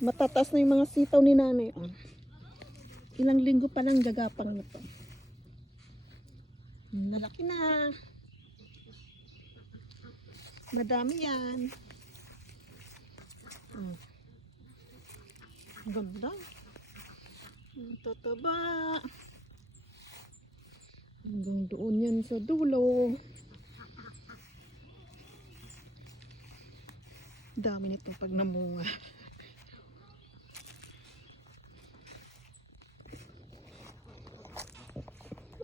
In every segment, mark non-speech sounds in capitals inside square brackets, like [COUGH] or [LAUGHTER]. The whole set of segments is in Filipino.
Matataas na yung mga sitaw ni nanay. Oh. Ilang linggo pa lang gagapang na to. Malaki na. Madami yan. Ang Ganda. Tataba. Hanggang doon yan sa dulo. Dami nito pag namunga. [LAUGHS]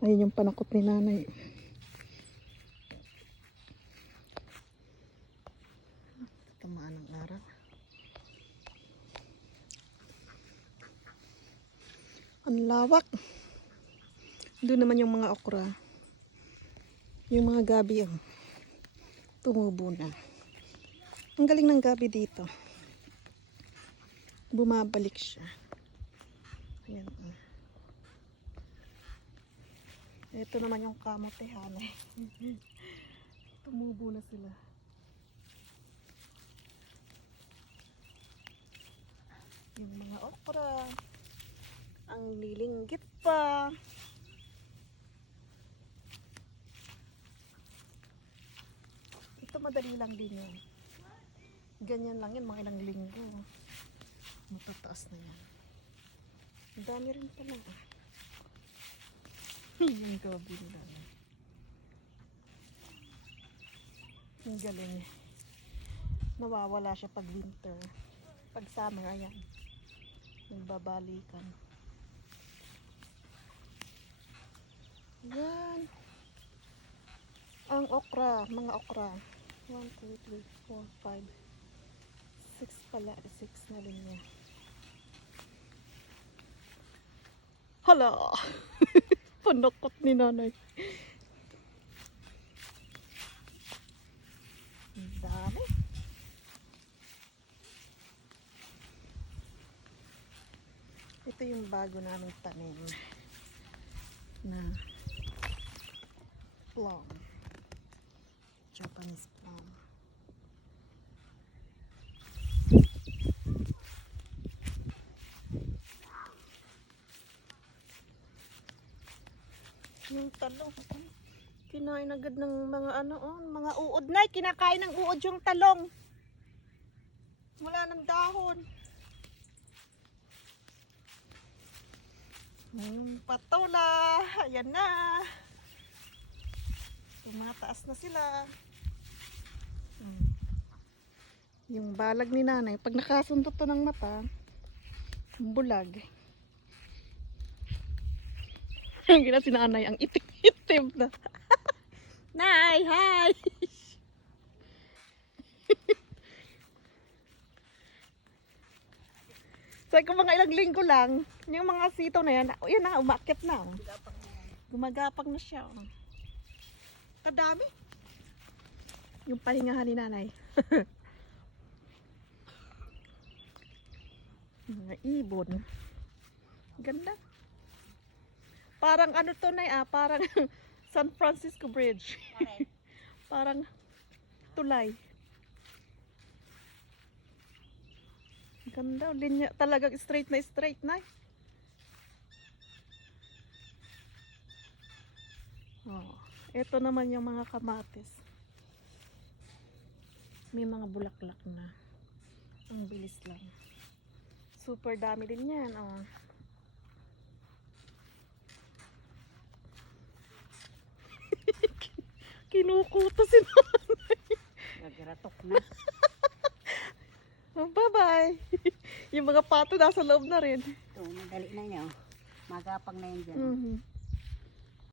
Ayun yung panakot ni nanay. Tamaan ng araw. Ang lawak. Doon naman yung mga okra. Yung mga gabi ang tumubo na. Ang galing ng gabi dito. Bumabalik siya. Ayan. oh. Ito naman yung kamotehan eh. [LAUGHS] Tumubo na sila. Yung mga okra. Ang lilinggit pa. Ito madali lang din yan. Ganyan lang yan, mga ilang linggo. Matataas na yan. Dami rin pala. ah. Yung gabi nila. no? Ang galing. Nawawala siya pag winter. Pag summer, ayan. Nagbabalikan. Yan. Ang okra, mga okra. 1, 2, 3, 4, 5. 6 pala. 6 na rin niya. Hala! Panakot ni nanay. Dami. Ito yung bago naming tanim na plum. Japanese plum. Yung talong. Kinain agad ng mga ano, oh, mga uod na. Kinakain ng uod yung talong. Wala ng dahon. Yung patola. Ayan na. Tumataas na sila. Yung balag ni nanay, pag nakasundot to ng mata, bulag. [LAUGHS] Ang gina si nanay, ang itim-itim na. [LAUGHS] Nay, hi! [LAUGHS] Sabi ko mga ilang linggo lang, yung mga sitaw na yan, oh, yun na, umakit na. Oh. Gumagapang na siya. Oh. Kadami. Yung pahingahan ni nanay. mga ibon. Ganda. Parang ano to na ah, parang [LAUGHS] San Francisco Bridge. [LAUGHS] parang tulay. Ganda, linya, talagang straight na straight na. Oh, ito naman yung mga kamatis. May mga bulaklak na. Ang bilis lang. Super dami din yan, oh. Kinukuto si Gagaratok na. [LAUGHS] Oh, Bye-bye. [LAUGHS] yung mga pato nasa loob na rin. Ito, madali na niya. oh. Magapang na yan dyan. Mhm.